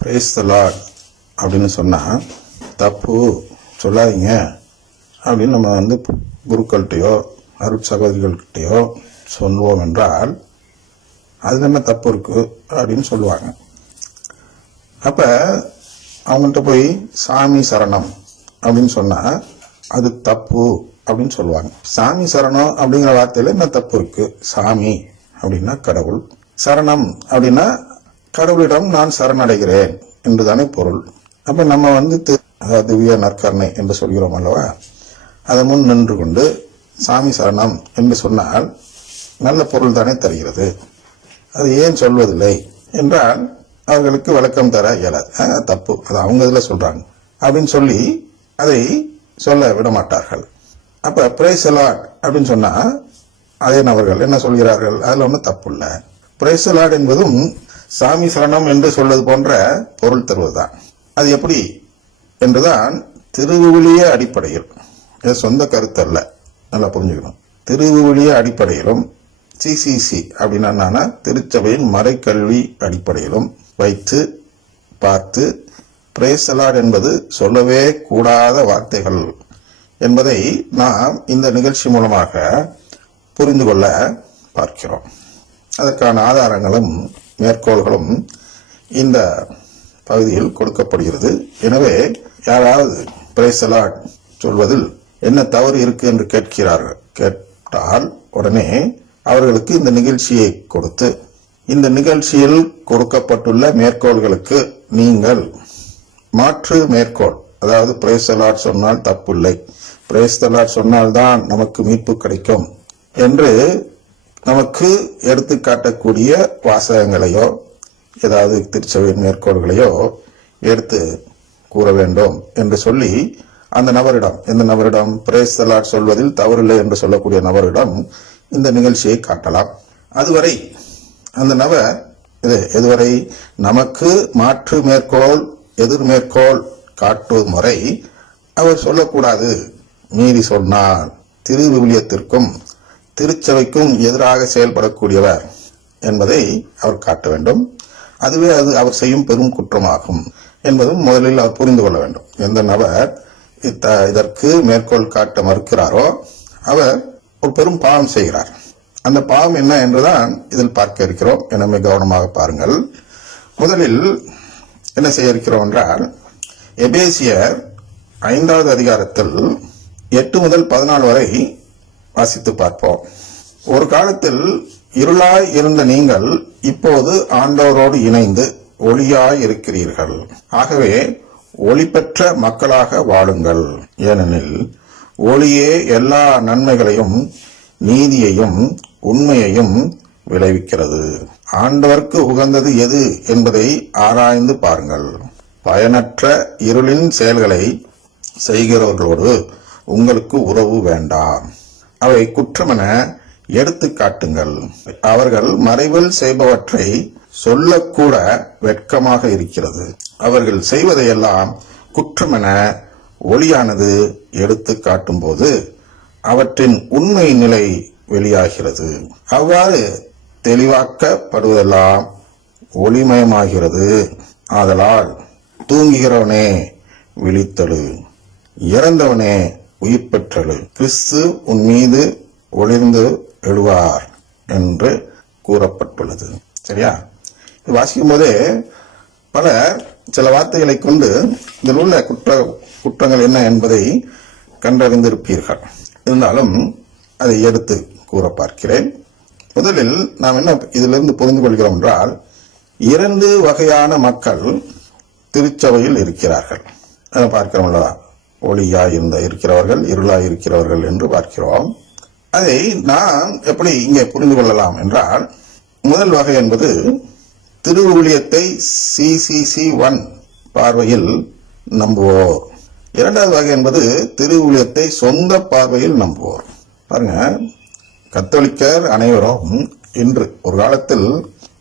Praise the Lord அப்படின்னு சொன்னால் தப்பு சொல்லாதீங்க அப்படின்னு நம்ம குருக்கள்கிட்டையோ அருட் சகோதரிகள்கிட்டையோ சொல்லுவோம் என்றால் அது என்ன தப்பு இருக்கு அப்படின்னு சொல்லுவாங்க. அப்போ அவங்கள்ட்ட போய் சாமி சரணம் அப்படின்னு சொன்னால் அது தப்பு அப்படின்னு சொல்லுவாங்க. சாமி சரணம் அப்படிங்கிற வார்த்தையில் என்ன தப்பு இருக்கு? சாமி அப்படின்னா கடவுள், சரணம் அப்படின்னா கடவுளிடம் நான் சரணடைகிறேன் என்றுதானே பொருள். அப்ப நம்ம திவ்ய நற்கருணை என்று சொல்கிறோம் அல்லவா, அதை முன் நின்று கொண்டு சாமி சரணம் என்று சொன்னால் நல்ல பொருள் தானே தருகிறது. அது ஏன் சொல்வதில்லை என்றால் அவர்களுக்கு விளக்கம் தர இயலாது. தப்பு, அது அவங்க இதுல சொல்றாங்க அப்படின்னு சொல்லி அதை சொல்ல விட மாட்டார்கள். அப்ப பிரைஸ் தி லார்ட் அப்படின்னு சொன்னா அதே நபர்கள் என்ன சொல்கிறார்கள்? அதுல ஒன்றும் தப்பு இல்லை. பிரைஸ் தி லார்ட் என்பதும் சாமி சரணம் என்று சொல்வது போன்ற பொருள் தருவதுதான். அது எப்படி என்றுதான் திருவிவிலிய அடிப்படையில், சொந்த கருத்து அல்ல, நல்லா புரிஞ்சுக்கணும். திருவிவிலிய அடிப்படையிலும் சிசிசி அப்படின்னா திருச்சபையின் மறைக்கல்வி அடிப்படையிலும் வைத்து பார்த்து பிரைஸ் தி லார்ட் என்பது சொல்லவே கூடாத வார்த்தைகள் என்பதை நாம் இந்த நிகழ்ச்சி மூலமாக புரிந்து கொள்ள பார்க்கிறோம். அதற்கான ஆதாரங்களும் மேற்கோள்களும் இந்த பகுதியில் கொடுக்கப்படுகிறது. எனவே யாராவது பிரைஸ் தி லார்ட் சொல்வதில் என்ன தவறு இருக்கு என்று கேட்டால் உடனே அவர்களுக்கு இந்த நிகழ்ச்சியை கொடுத்து, இந்த நிகழ்ச்சியில் கொடுக்கப்பட்டுள்ள மேற்கோள்களுக்கு நீங்கள் மாற்று மேற்கோள், அதாவது பிரைஸ் தி லார்ட் சொன்னால் தப்பு இல்லை, பிரைஸ் தி லார்ட் சொன்னால்தான் நமக்கு மீட்பு கிடைக்கும் என்று நமக்கு எடுத்து காட்டக்கூடிய வாசகங்களையோ ஏதாவது திருச்சபையின் மேற்கோள்களையோ எடுத்து கூற வேண்டும் என்று சொல்லி அந்த நபரிடம், எந்த நபரிடம்? பிரைஸ் தி லார்ட் சொல்வதில் தவறில்லை என்று சொல்லக்கூடிய நபரிடம் இந்த நிகழ்ச்சியை காட்டலாம். அதுவரை அந்த நபர் எதுவரை நமக்கு மாற்று மேற்கோள் எதிர் மேற்கோள் காட்டும் வரை அவர் சொல்லக்கூடாது. மீறி சொன்னால் திருவிவிலியத்திற்கும் திருச்சபைக்கும் எதிராக செயல்படக்கூடியவர் என்பதை அவர் காட்ட வேண்டும். அதுவே அது அவர் செய்யும் பெரும் குற்றமாகும் என்பதும் முதலில் அவர் புரிந்து கொள்ள வேண்டும். எந்த நபர் இதற்கு மேற்கோள் காட்ட மறுக்கிறாரோ அவர் ஒரு பெரும் பாவம் செய்கிறார். அந்த பாவம் என்ன என்றுதான் இதில் பார்க்க இருக்கிறோம். எனவே கவனமாக பாருங்கள். முதலில் என்ன செய்ய இருக்கிறோம் என்றால், எபேசியர் 5வது அதிகாரத்தில் 8 முதல் 14 வரை வாசித்து பார்ப்போம். ஒரு காலத்தில் இருளாய் இருந்த நீங்கள் இப்போது ஆண்டவரோடு இணைந்து ஒளியாய் இருக்கிறீர்கள். ஆகவே ஒளி பெற்ற மக்களாக வாழுங்கள். ஏனெனில் ஒளியே எல்லா நன்மைகளையும் நீதியையும் உண்மையையும் விளைவிக்கிறது. ஆண்டவருக்கு உகந்தது எது என்பதை ஆராய்ந்து பாருங்கள். பயனற்ற இருளின் செயல்களை செய்கிறவர்களோடு உங்களுக்கு உறவு வேண்டாம். அவை குற்றமென எடுத்து காட்டுங்கள். அவர்கள் மறைவில் செய்பவற்றை சொல்லக்கூட வெட்கமாக இருக்கிறது. அவர்கள் செய்வதையெல்லாம் குற்றமென ஒளியானது எடுத்து காட்டும் போது அவற்றின் உண்மை நிலை வெளியாகிறது. அவ்வாறு தெளிவாக்கப்படுவதெல்லாம் ஒளிமயமாகிறது. ஆதலால் தூங்குகிறவனே விழித்தெழு, இறந்தவனே உயிர் பெற்றெழு, கிறிஸ்து உன் மீது ஒளிர்ந்து எழுவார் என்று கூறப்பட்டுள்ளது. சரியா? இது வாசிக்கும் போதே சில வார்த்தைகளை கொண்டு இதில் உள்ள குற்றங்கள் என்ன என்பதை கண்டறிந்திருப்பீர்கள். இருந்தாலும் அதை எடுத்து கூற பார்க்கிறேன். முதலில் நாம் என்ன இதிலிருந்து புரிந்து கொள்கிறோம் என்றால், 2 வகையான மக்கள் திருச்சபையில் இருக்கிறார்கள். பார்க்கிறோம் அல்லவா? ஒளியாய் இருக்கிறவர்கள், இருளாய் இருக்கிறவர்கள் என்று பார்க்கிறோம். அதை நாம் எப்படி இங்கே புரிந்து கொள்ளலாம் என்றால், முதல் வகை என்பது திருவிவிலியத்தை சிசிசி 1 பார்வையில் நம்புவோர். 2வது வகை என்பது திருவிவிலியத்தை சொந்த பார்வையில் நம்புவோர். பாருங்க, கத்தோலிக்கர் அனைவரும் இன்று, ஒரு காலத்தில்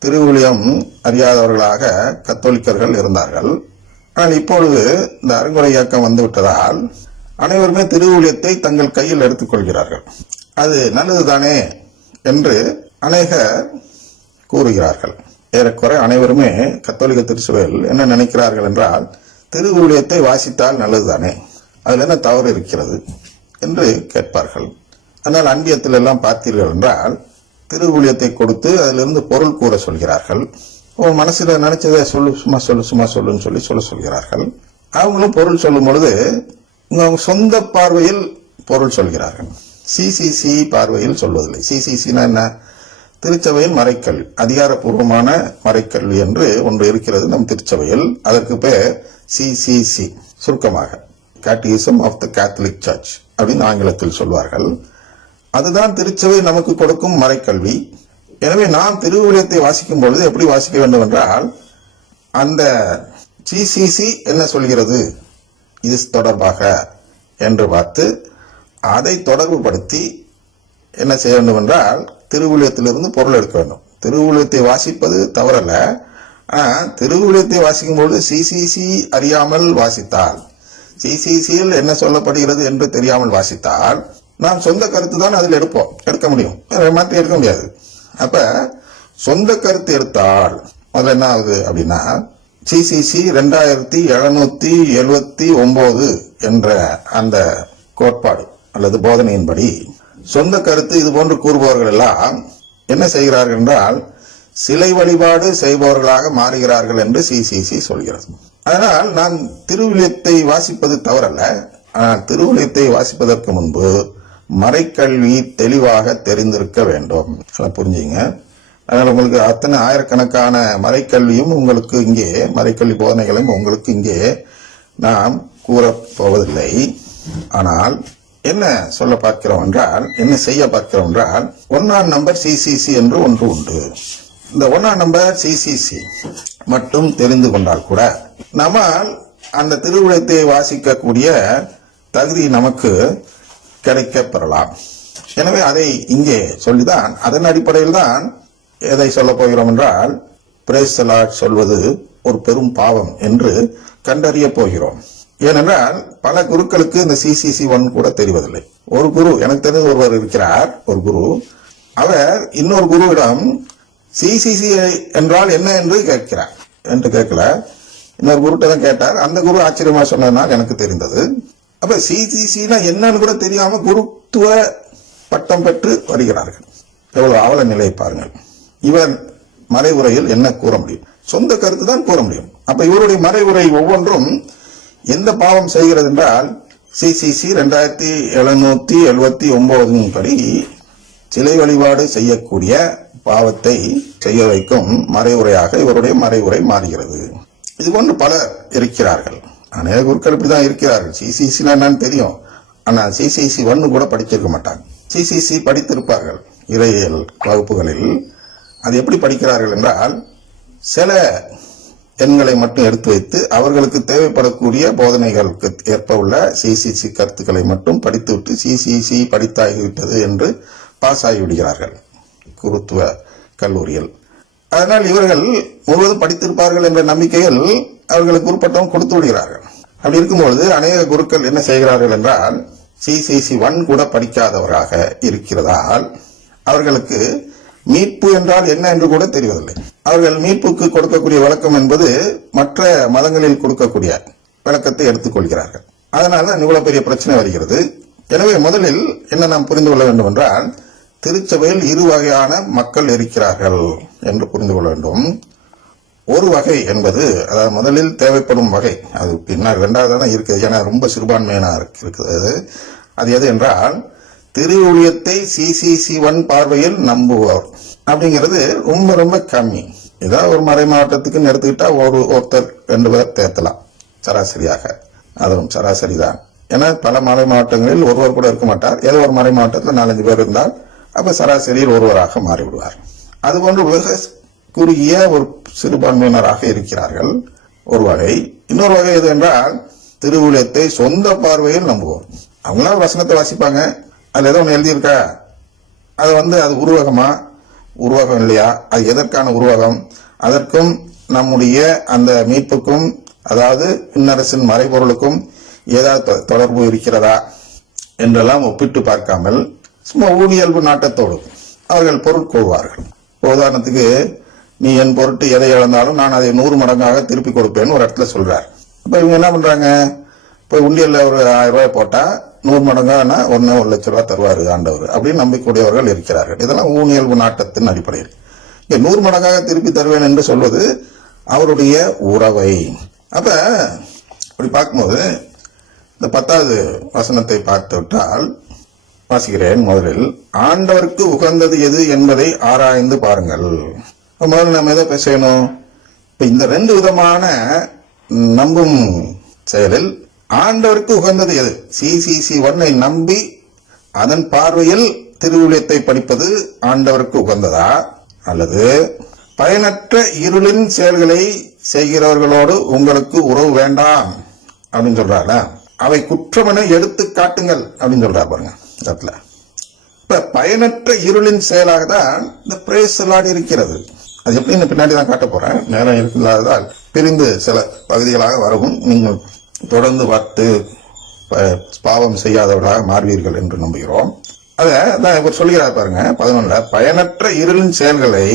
திருவிவிலியம் அறியாதவர்களாக கத்தோலிக்கர்கள் இருந்தார்கள். ஆனால் இப்பொழுது இந்த அருங்குறை இயக்கம் வந்துவிட்டதால் அனைவருமே திருவிவிலியத்தை தங்கள் கையில் எடுத்துக் கொள்கிறார்கள். அது நல்லதுதானே என்று அநேகர் கூறுகிறார்கள். ஏறக்குறை அனைவருமே கத்தோலிக்க திருச்சபையில் என்ன நினைக்கிறார்கள் என்றால், திருவிவிலியத்தை வாசித்தால் நல்லதுதானே, அதுல என்ன தவறு இருக்கிறது என்று கேட்பார்கள். ஆனால் அன்பியத்தில் எல்லாம் பார்த்தீர்கள் என்றால் திருவிவிலியத்தை கொடுத்து அதிலிருந்து பொருள் கூற சொல்கிறார்கள். உன் மனசுல நினைச்சதை சும்மா சொல்லுன்னு சொல்லி சொல்கிறார்கள். அவங்களும் பொருள் சொல்லும் பொழுது அவங்க சொந்த பார்வையில் பொருள் சொல்கிறார்கள். சிசிசி பார்வையில் சொல்வதில்லை. சிசிசினா என்ன? திருச்சபையின் மறைக்கல்வி, அதிகாரப்பூர்வமான மறைக்கல்வி என்று ஒன்று இருக்கிறது நம் திருச்சபையில். அதற்கு பேர் சிசிசி, சுருக்கமாக catechism of the Catholic church அப்படின்னு ஆங்கிலத்தில் சொல்வார்கள். அதுதான் திருச்சபை நமக்கு கொடுக்கும் மறைக்கல்வி. எனவே நாம் திருவிவிலியத்தை வாசிக்கும் பொழுது எப்படி வாசிக்க வேண்டும் என்றால், அந்த சிசிசி என்ன சொல்கிறது இது தொடர்பாக என்று பார்த்து அதை தொடர்புபடுத்தி என்ன செய்ய வேண்டும் என்றால் திருவிவிலியத்திலிருந்து பொருள் எடுக்க வேண்டும். திருவிவிலியத்தை வாசிப்பது தவறல்ல. திருவிவிலியத்தை வாசிக்கும் பொழுது சிசிசி அறியாமல் வாசித்தால், சிசிசியில் என்ன சொல்லப்படுகிறது என்று தெரியாமல் வாசித்தால், நாம் சொந்த கருத்து தான் அதில் எடுக்க முடியும், மாற்றி எடுக்க முடியாது. அப்ப சொந்த கருத்து எடுத்தால் முதல்ல என்ன ஆகுது அப்படின்னா, சிசிசி 2779 என்ற அந்த கோட்பாடு அல்லது போதனையின்படி சொந்த கருத்து இது போன்று கூறுபவர்கள் எல்லாம் என்ன செய்கிறார்கள் என்றால் சிலை வழிபாடு செய்பவர்களாக மாறுகிறார்கள் என்று சிசிசி சொல்கிறது. அதனால் நான் திருவிவிலியத்தை வாசிப்பது தவறல்ல. ஆனால் திருவிவிலியத்தை வாசிப்பதற்கு முன்பு மறைக்கல்வி தெளிவாக தெரிந்திருக்க வேண்டும். புரிஞ்சுங்க. அதனால் உங்களுக்கு அத்தனை ஆயிரக்கணக்கான மறைக்கல்வியும் உங்களுக்கு இங்கே, மறைக்கல்வி போதனைகளும் உங்களுக்கு இங்கே நாம் கூறப் போவதில்லை. ஆனால் என்ன சொல்ல பார்க்கிறோம் என்றால், என்ன செய்ய பார்க்கிறோம் என்றால், 1ஆம் நம்பர் சிசிசி என்று ஒன்று உண்டு. இந்த 1ஆம் நம்பர் சிசிசி மட்டும் தெரிந்து கொண்டால் கூட நம்மால் அந்த திருவிவிலியத்தை வாசிக்கக்கூடிய தகுதி நமக்கு கிடைக்க பெறலாம். எனவே அதை இங்கே சொல்லிதான், அதன் அடிப்படையில் தான் எதை சொல்ல போகிறோம் என்றால், பிரேஸ் தி லார்ட் சொல்வது ஒரு பெரும் பாவம் என்று கண்டறிய போகிறோம். ஏனென்றால் பல குருக்களுக்கு இந்த சிசிசி 1 கூட தெரிவதில்லை. ஒரு குரு, எனக்கு தெரிந்த ஒருவர் இருக்கிறார், ஒரு குரு, அவர் இன்னொரு குருவிடம் சிசிசி என்றால் என்ன என்று கேட்கிறார். என்று கேட்கல, இன்னொரு குருட்ட தான் கேட்டார். அந்த குரு ஆச்சரியமா சொன்னதுனால் எனக்கு தெரிந்தது. அப்ப சிசிசினா என்னன்னு கூட தெரியாம குருத்துவ பட்டம் பெற்று வருகிறார்கள். எவ்வளவு அவல நிலை பாருங்கள். இவர் மறைவுரையில் என்ன கூற முடியும்? சொந்த கருத்து தான் கூற முடியும். அப்ப இவருடைய மறைவுரை ஒவ்வொன்றும் எந்த பாவம் செய்கிறது என்றால், சிசிசி 2779 படி சிலை வழிபாடு செய்யக்கூடிய பாவத்தை செய்ய வைக்கும் மறைவுரையாக இவருடைய மறைவுரை மாறுகிறது. இது போன்று பலர் இருக்கிறார்கள். அநேக குருக்கள் இப்படிதான் இருக்கிறார்கள். சிசிசினா என்னன்னு தெரியும், ஆனா சிசிசி 1 கூட படிச்சிருக்க மாட்டாங்க. சிசிசி படித்திருப்பார்கள் இறையியல் வகுப்புகளில். அது எப்படி படிக்கிறார்கள் என்றால், சில எண்களை மட்டும் எடுத்து வைத்து அவர்களுக்கு தேவைப்படக்கூடிய போதனைகளுக்கு ஏற்ப உள்ள சிசிசி கருத்துக்களை மட்டும் படித்துவிட்டு சிசிசி படித்தாகிவிட்டது என்று பாஸ் ஆகிவிடுகிறார்கள் குருத்துவ கல்லூரியில். அதனால் இவர்கள் முழுவதும் படித்திருப்பார்கள் என்ற நம்பிக்கையில் அவர்களுக்கு குருப்பட்டம் கொடுத்து விடுகிறார்கள். அப்படி இருக்கும்பொழுது அநேக குருக்கள் என்ன செய்கிறார்கள் என்றால், சிசிசி 1 கூட படிக்காதவராக இருக்கிறதால் அவர்களுக்கு மீட்பு என்றால் என்ன என்று கூட தெரிவதில்லை. அவர்கள் மீட்புக்கு கொடுக்கக்கூடிய விளக்கம் என்பது மற்ற மதங்களில் கொடுக்கக்கூடிய விளக்கத்தை எடுத்துக்கொள்கிறார்கள். அதனால்தான் இவ்வளவு பெரிய பிரச்சனை வருகிறது. எனவே முதலில் என்ன நாம் புரிந்து கொள்ள வேண்டும் என்றால், திருச்சபையில் 2 வகையான மக்கள் இருக்கிறார்கள் என்று புரிந்து கொள்ள வேண்டும். ஒரு வகை என்பது, அதாவது முதலில் தேவைப்படும் வகை, அது பின்னர் 2வது தான் இருக்குது. ஏன்னா ரொம்ப சிறுபான்மையினா இருக்குது. அது எது என்றால், திருவிவிலியத்தை சிசிசி 1 பார்வையில் நம்புவோர் அப்படிங்கிறது ரொம்ப ரொம்ப கம்மி. ஏதாவது ஒரு மறை மாவட்டத்துக்கு எடுத்துக்கிட்டா ஒருத்தர் 2 பேர் தேர்த்தலாம் சராசரியாக. அதுவும் சராசரி தான். ஏன்னா பல மறை மாவட்டங்களில் ஒருவர் கூட இருக்க மாட்டார். ஏதோ ஒரு மறை மாவட்டத்தில் 4-5 பேர் இருந்தால் அப்ப சராசரியில் ஒருவராக மாறிவிடுவார். அதுபோன்று வெகு குறுகிய ஒரு சிறுபான்மையினராக இருக்கிறார்கள் ஒரு வகை. இன்னொரு வகை எது என்றால், திருவிவிலியத்தை சொந்த பார்வையில் நம்புவோர். அவங்களாம் வசனத்தை வாசிப்பாங்க, அதுல ஏதோ ஒன்று எழுதியிருக்கா, அது அது உருவகம் இல்லையா, அது எதற்கான உருவகம், அதற்கும் நம்முடைய அந்த மீட்புக்கும், அதாவது பின்னரசின் மறைபொருளுக்கும் ஏதாவது தொடர்பு இருக்கிறதா என்றெல்லாம் ஒப்பிட்டு பார்க்காமல் சும்மா ஊழியல்பு நாட்டத்தோடு அவர்கள் பொருள் கூறுவார்கள். உதாரணத்துக்கு நீ என் பொருட்டு எதை இழந்தாலும் நான் அதை 100 மடங்காக திருப்பி கொடுப்பேன்னு ஒரு இடத்துல சொல்றார். அப்ப இவங்க என்ன பண்றாங்க, போய் உண்டியல்ல ஒரு 1000 ரூபாய் போட்டா 100 மடங்கானா 1 லட்சம் ரூபாய் தருவாரு ஆண்டவர் அப்படின்னு நம்பிக்கூடியவர்கள் இருக்கிறார்கள். இதெல்லாம் ஊனியல்பு நாட்டத்தின் அடிப்படையில். 100 மடங்காக திருப்பி தருவேன் என்று சொல்வது அவருடைய உறவை. அப்ப அப்படி பார்க்கும்போது இந்த 10வது வசனத்தை பார்த்து விட்டால், வாசிக்கிறேன். முதலில், ஆண்டவருக்கு உகந்தது எது என்பதை ஆராய்ந்து பாருங்கள். முதல்ல நம்ம எதை பேசணும், இப்ப இந்த 2 விதமான நம்பும் செயலில் ஆண்டவருக்கு உகந்தது எது? CCC1 நம்பி அதன் பார்வையில் திருவிழியத்தை படிப்பது ஆண்டவருக்கு உகந்ததா, அல்லது பயனற்ற இருளின் செயல்களை செய்கிறவர்களோடு உங்களுக்கு உறவு வேண்டாம் அப்படின்னு சொல்றாருல, அவை குற்றமென எடுத்து காட்டுங்கள் அப்படின்னு சொல்றாரு பாருங்க இடத்துல. இப்ப பயனற்ற இருளின் செயலாக தான் இந்த பிரேஸ் லார்ட் இருக்கிறது. அது எப்படின்னு பின்னாடி தான் காட்ட போறேன், நேரம் இல்லாததால் பிரிந்து சில பகுதிகளாக வரவும் நீங்கள் தொடர்ந்து பார்த்து பாவம் செய்யாதவர்களாக மாறுவீர்கள் என்று நம்புகிறோம். அதான் இவர் சொல்கிறார் பாருங்க 11, பயனற்ற இருளின் செயல்களை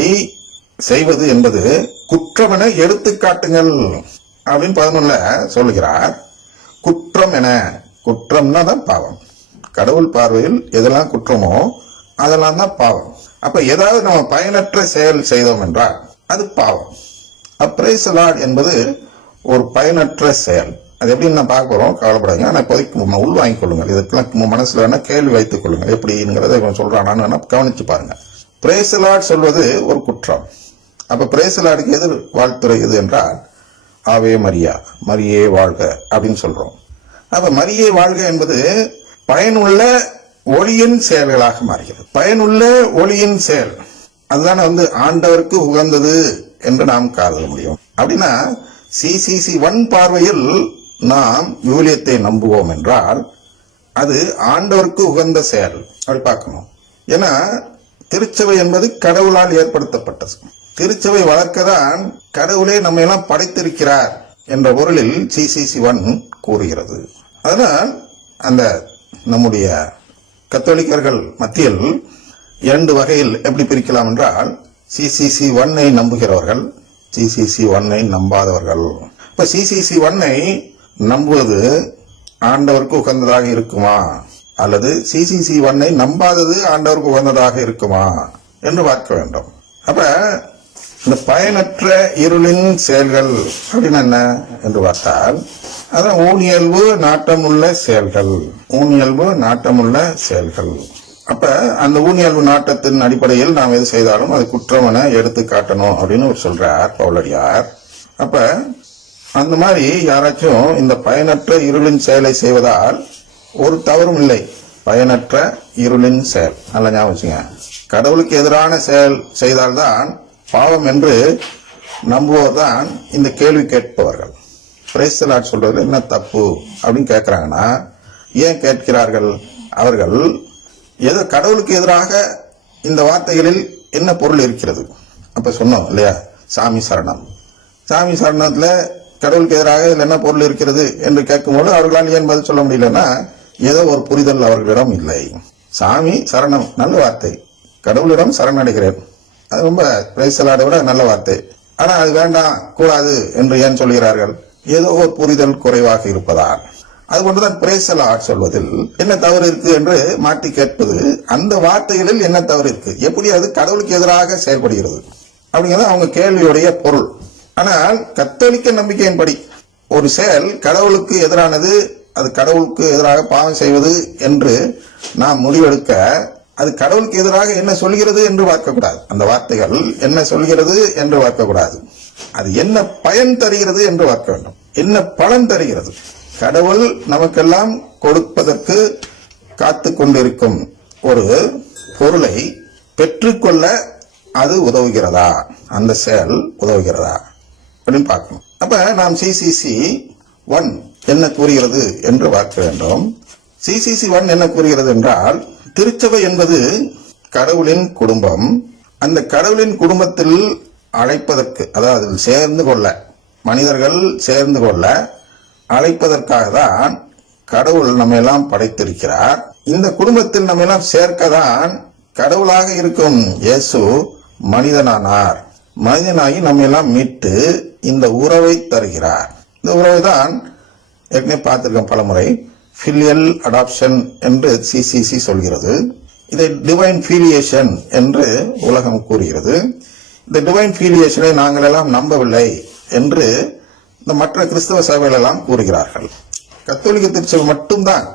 செய்வது என்பது குற்றமென எடுத்து காட்டுங்கள் அப்படின்னு 11 சொல்லுகிறார். குற்றம் என, குற்றம்னா தான் பாவம். கடவுள் பார்வையில் எதெல்லாம் குற்றமோ அதெல்லாம் தான் பாவம். அப்ப ஏதாவது நம்ம பயனற்ற செயல் செய்தோம் என்றால் அது பாவம். பிரைஸ் தி லார்ட் என்பது ஒரு பயனற்ற செயல். அது எப்படின்னு நான் பார்க்க போறோம், கவலைப்படாங்க. ஆனா இப்போதைக்கு உள் வாங்கிக் கொள்ளுங்கள். இதுக்கெல்லாம் மனசுல வேணா கேள்வி வைத்துக் கொள்ளுங்கள், எப்படிங்கிறத இவன் சொல்றானான்னு கவனிச்சு பாருங்க. பிரைஸ் தி லார்ட் சொல்வது ஒரு குற்றம். அப்ப பிரைஸ் தி லார்டுக்கு எது வாழ்த்துறை எது என்றால் ஆவே மரியா, மரியே வாழ்க அப்படின்னு சொல்றோம். அப்ப மரியே வாழ்க என்பது பயனுள்ள ஒளியின் செயல்களாக மாறுகிறது. பயனுள்ள ஒளியின் செயல் அதுதானே ஆண்டவருக்கு உகந்தது என்று நாம் கருத முடியும். அப்படின்னா CCC1 பார்வையில் நாம் விவிலியத்தை நம்புவோம் என்றால் அது ஆண்டவருக்கு உகந்த செயல் அப்படி பார்க்கணும். ஏன்னா திருச்சபை என்பது கடவுளால் ஏற்படுத்தப்பட்டது. திருச்சபை வளர்க்கதான் கடவுளே நம்ம எல்லாம் படைத்திருக்கிறார் என்ற பொருளில் CCC1 கூறுகிறது. அதனால் அந்த நம்முடைய கத்தோலிக்கர்கள் மத்தியில் 2 வகையில் எப்படி பிரிக்கலாம் என்றால், CCC1 நம்புகிறவர்கள், CCC1 நம்பாதவர்கள். இப்ப CCC1 நம்புவது ஆண்டவருக்கு உகந்ததாக இருக்குமா, அல்லது CCC1 நம்பாதது ஆண்டவருக்கு உகந்ததாக இருக்குமா என்று பார்க்க வேண்டும். அப்ப இந்த பயனற்ற இருளின் செயல்கள் அப்படின்னு என்ன என்று பார்த்தால், அதான் ஊனியல்பு நாட்டமுள்ள செயல்கள். ஊனியல்பு நாட்டமுள்ள செயல்கள். அப்ப அந்த ஊனியல்பு நாட்டத்தின் அடிப்படையில் நாம் எது செய்தாலும் அது குற்றம் என எடுத்து காட்டணும் அப்படின்னு சொல்றார் பவுலடியார். அப்ப அந்த மாதிரி யாராச்சும் இந்த பயனற்ற இருளின் செயலை செய்வதால் ஒரு தவறும் இல்லை. பயனற்ற இருளின் செயல் நல்லா ஞாபகம் வச்சுங்க. கடவுளுக்கு எதிரான செயல் செய்தால்தான் பாவம் என்று நம்புவோர் தான் இந்த கேள்வி கேட்பவர்கள். பிரைஸ் தி லார்ட் சொல்றது என்ன தப்பு அப்படின்னு கேட்கிறாங்கன்னா, ஏன் கேட்கிறார்கள்? அவர்கள் ஏதோ கடவுளுக்கு எதிராக இந்த வார்த்தைகளில் என்ன பொருள் இருக்கிறது அப்ப சொன்னோம் இல்லையா, சாமி சரணம். சாமி சரணத்துல கடவுளுக்கு எதிராக இதுல என்ன பொருள் இருக்கிறது என்று கேட்கும்போது அவர்களால் ஏன் பதில் சொல்ல முடியலன்னா, ஏதோ ஒரு புரிதல் அவர்களிடம் இல்லை. சாமி சரணம் நல்ல வார்த்தை, கடவுளிடம் சரணடைகிறேன், அது ரொம்ப பிரைஸ் தி லார்டை விட நல்ல வார்த்தை. ஆனா அது வேண்டாம் கூடாது என்று ஏன் சொல்கிறார்கள்? ஏதோ ஒரு புரிதல் குறைவாக இருப்பதால். அதுபோன்றுதான் பிரைஸ் தி லார்ட் சொல்வதில் என்ன தவறு இருக்கு என்று மாற்றி கேட்பது, அந்த வார்த்தைகளில் என்ன தவறு இருக்கு, எப்படி அது கடவுளுக்கு எதிராக செயல்படுகிறது அப்படிங்கிறது அவங்க கேள்வியுடைய பொருள். ஆனால் கத்தோலிக்க நம்பிக்கையின்படி ஒரு செயல் கடவுளுக்கு எதிரானது, அது கடவுளுக்கு எதிராக பாவம் செய்வது என்று நாம் முடிவெடுக்க அது கடவுளுக்கு எதிராக என்ன சொல்கிறது என்று பார்க்கக்கூடாது. அந்த வார்த்தைகள் என்ன சொல்கிறது என்று பார்க்கக்கூடாது. அது என்ன பயன் தருகிறது என்று பார்க்க வேண்டும். என்ன பலன் தருகிறது? கடவுள் நமக்கெல்லாம் கொடுப்பதற்கு காத்து கொண்டிருக்கும் ஒரு பொருளை பெற்றுக்கொள்ள அது உதவுகிறதா, அந்த செயல் உதவுகிறதா அப்படின்னு பார்க்கணும். அப்ப நாம் CCC1 என்ன கூறுகிறது என்று பார்க்க வேண்டும். CCC1 என்ன கூறுகிறது என்றால், திருச்சபை என்பது கடவுளின் குடும்பம். அந்த கடவுளின் குடும்பத்தில் அழைப்பதற்கு, அதாவது சேர்ந்து கொள்ள, மனிதர்கள் சேர்ந்து கொள்ள அழைப்பதற்காக தான் கடவுள் நம்ம எல்லாம் படைத்திருக்கிறார். இந்த குடும்பத்தில் நம்ம எல்லாம் சேர்க்கதான் கடவுளாக இருக்கும் இயேசு மனிதனானார். மனிதனாகி நம்ம எல்லாம் மீட்டு இந்த உறவை தருகிறார். இந்த உறவை தான் ஏற்கனவே பார்த்திருக்கோம் பலமுறை. ஃபிலியல் அடாப்ஷன் என்று சிசிசி சொல்கிறது. இதை டிவைன் ஃபீலியேஷன் என்று உலகம் கூறுகிறது. இந்த டிவைன் ஃபீலியேஷனை நாங்கள் எல்லாம் நம்பவில்லை என்று இந்த மற்ற கிறிஸ்தவ சபைகள் எல்லாம் கூறுகிறார்கள். கத்தோலிக்க திருச்சபை மட்டும்தான்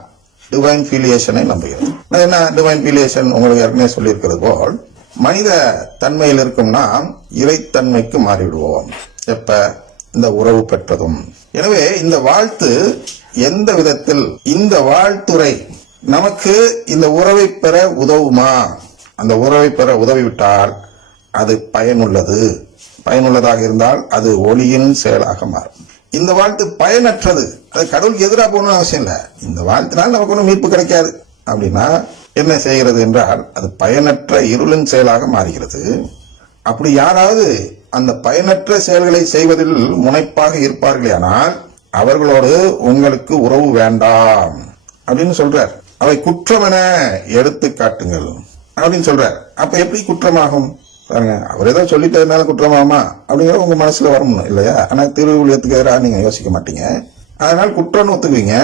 டிவைன் ஃபீலியேஷனை நம்புகிறது. என்ன டிவைன் ஃபீலியேஷன்? உங்களுக்கு ஏற்கனவே சொல்லியிருக்கிறது போல், மனித தன்மையில் இருக்கும் நாம் இறைத்தன்மைக்கு மாறிவிடுவோம் எப்ப இந்த உறவு பெற்றதும். எனவே இந்த வாழ்த்து எந்த விதத்தில், இந்த வாழ்த்துரை நமக்கு இந்த உறவை பெற உதவுமா? அந்த உறவை பெற உதவிவிட்டால் அது பயனுள்ளதாக இருந்தால் அது ஒளியின் செயலாக மாறும். இந்த வாழ்த்து பயனற்றது, அது கடவுளுக்கு எதிராக போகணும்னு அவசியம் இல்லை. இந்த வாழ்த்தினால் நமக்கு ஒன்றும் மீட்பு கிடைக்காது அப்படின்னா என்ன செய்கிறது என்றால் அது பயனற்ற இருளின் செயலாக மாறுகிறது. அப்படி யாராவது அந்த பயனற்ற செயல்களை செய்வதில் முனைப்பாக இருப்பார்களே ஆனால் அவர்களோடு உங்களுக்கு உறவு வேண்டாம் அப்படின்னு சொல்றார். அவை குற்றம் என எடுத்து காட்டுங்கள் அப்படின்னு சொல்றார். அப்ப எப்படி குற்றமாகும் பாருங்க. அவர் ஏதோ சொல்லிட்டதுனால குற்றமாமா அப்படிங்கிற உங்க மனசுல வரணும் இல்லையா? ஆனா திருவிழியத்துக்கு எதிராக நீங்க யோசிக்க மாட்டீங்க. அதனால் குற்றம்னு ஒத்துக்குவீங்க.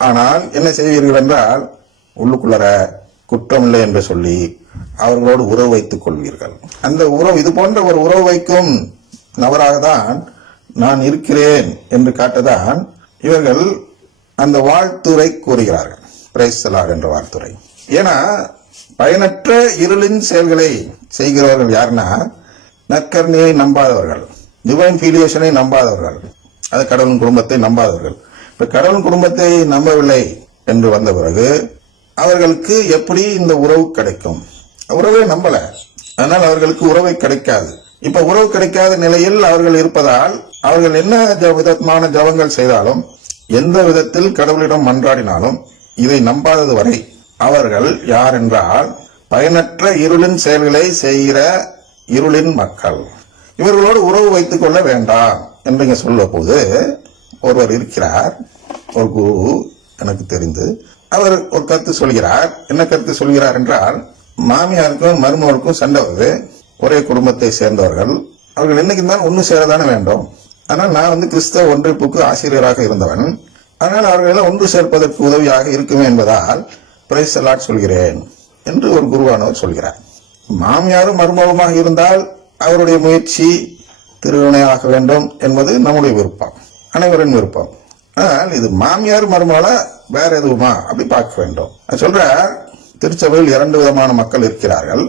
ஆனால் என்ன செய்வீர்கள் என்றால் உள்ளுக்குள்ளற குற்றம் இல்லை என்று சொல்லி அவர்களோடு உறவு வைத்துக் கொள்வீர்கள். அந்த உறவு, இது போன்ற ஒரு உறவு வைக்கும் நபராக தான் நான் இருக்கிறேன் என்று காட்டதான் இவர்கள் அந்த வாழ்த்துரை கூறுகிறார்கள். பிரைஸ் தி லார்ட் என்ற வாழ்த்துரை. ஏன்னா பயனற்ற இருளின் செயல்களை செய்கிறவர்கள் யாருன்னா நற்கருணையை நம்பாதவர்கள், டிவைன் ஃபீலியேஷனை நம்பாதவர்கள், அது கடவுளின் குடும்பத்தை நம்பாதவர்கள். இப்ப கடவுளின் குடும்பத்தை நம்பவில்லை என்று வந்த பிறகு அவர்களுக்கு எப்படி இந்த உறவு கிடைக்கும்? உறவை நம்பல, அதனால் அவர்களுக்கு உறவை கிடைக்காது. இப்ப உறவு கிடைக்காத நிலையில் அவர்கள் இருப்பதால் அவர்கள் என்ன விதமான ஜபங்கள் செய்தாலும், எந்த விதத்தில் கடவுளிடம் மன்றாடினாலும் இதை நம்பாதது வரை அவர்கள் யார் என்றால் பயனற்ற இருளின் செயல்களை செய்கிற இருளின் மக்கள். இவர்களோடு உறவு வைத்துக் கொள்ள வேண்டாம் என்று இங்க சொல்ல போது ஒருவர் இருக்கிறார், ஒரு குரு எனக்கு தெரிந்து. அவர் ஒரு கருத்து சொல்கிறார். என்ன கருத்து சொல்கிறார் என்றால், மாமியாருக்கும் மருமகளுக்கும் சண்டை வருது, ஒரே குடும்பத்தை சேர்ந்தவர்கள், அவர்கள் என்னைக்கு தான் ஒன்று சேரதானே வேண்டும். ஆனால் நான் கிறிஸ்தவ ஒன்றிப்புக்கு ஆசிரியராக இருந்தவன், அதனால் அவர்களை ஒன்று சேர்ப்பதற்கு உதவியாக இருக்குமே என்பதால் பிரைஸ் தி லார்ட் சொல்கிறேன் என்று ஒரு குருவானவர் சொல்கிறார். மாமியாரும் மருமகளுமாக இருந்தால் அவருடைய முயற்சி திருவினையாக வேண்டும் என்பது நம்முடைய விருப்பம், அனைவரின் விருப்பம். ஆனால் இது மாமியார் மருமகளா வேற எதுவுமா அப்படி பார்க்க வேண்டும். சொல்ற திருச்சபையில் 2 விதமான மக்கள் இருக்கிறார்கள்.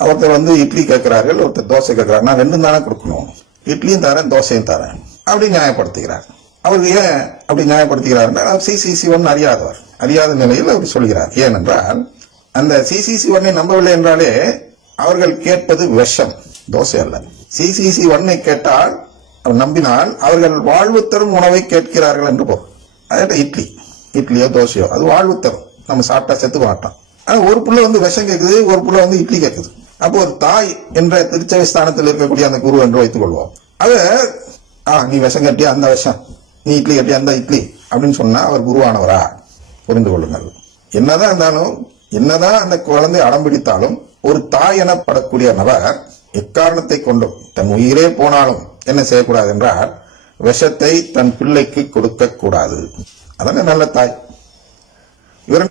ஒருத்தர் இட்லி கேட்கிறார்கள், ஒருத்தர் தோசை கேட்கிறார். நான் 2 தானே கொடுக்கணும், இட்லியும் தரேன் தோசையும் தரேன் அப்படி நியாயப்படுத்துகிறார். அவர் ஏன் அப்படி நியாயப்படுத்துகிறார் என்றால் சிசிசி 1 அறியாத நிலையில் அவர் சொல்கிறார். ஏனென்றால் அந்த சிசிசி 1 நம்பவில்லை என்றாலே அவர்கள் கேட்பது விஷம், தோசை அல்ல. சிசிசி 1 கேட்டால் நம்பினால் அவர்கள் வாழ்வு தரும் உணவை கேட்கிறார்கள் என்று பொருள். அதாவது இட்லியோ தோசையோ அது வாழ்வு தரும், நம்ம சாப்பிட்டா செத்து மாட்டோம். ஆனா ஒரு புள்ள விஷம் கேட்குது, ஒரு புள்ள இட்லி கேட்குது. அப்போ ஒரு தாய் என்ற திருச்சபை ஸ்தானத்தில் இருக்கக்கூடிய அந்த குரு என்று வைத்துக் கொள்வோம். அது நீ விஷம் கட்டியா அந்த விஷம், நீ இட்லி கட்டியா அந்த இட்லி அப்படின்னு சொன்னா அவர் குருவானவரா? புரிந்து கொள்ளுங்கள். என்னதான் இருந்தாலும், என்னதான் அந்த குழந்தை அடம்பிடித்தாலும் ஒரு தாய் எனப்படக்கூடிய நபர் எக்காரணத்தை கொண்டும் தன் உயிரே போனாலும் என்ன செய்யக்கூடாது என்றால் விஷத்தை தன் பிள்ளைக்கு கொடுக்க கூடாது. அதான நல்ல தாய். இவர்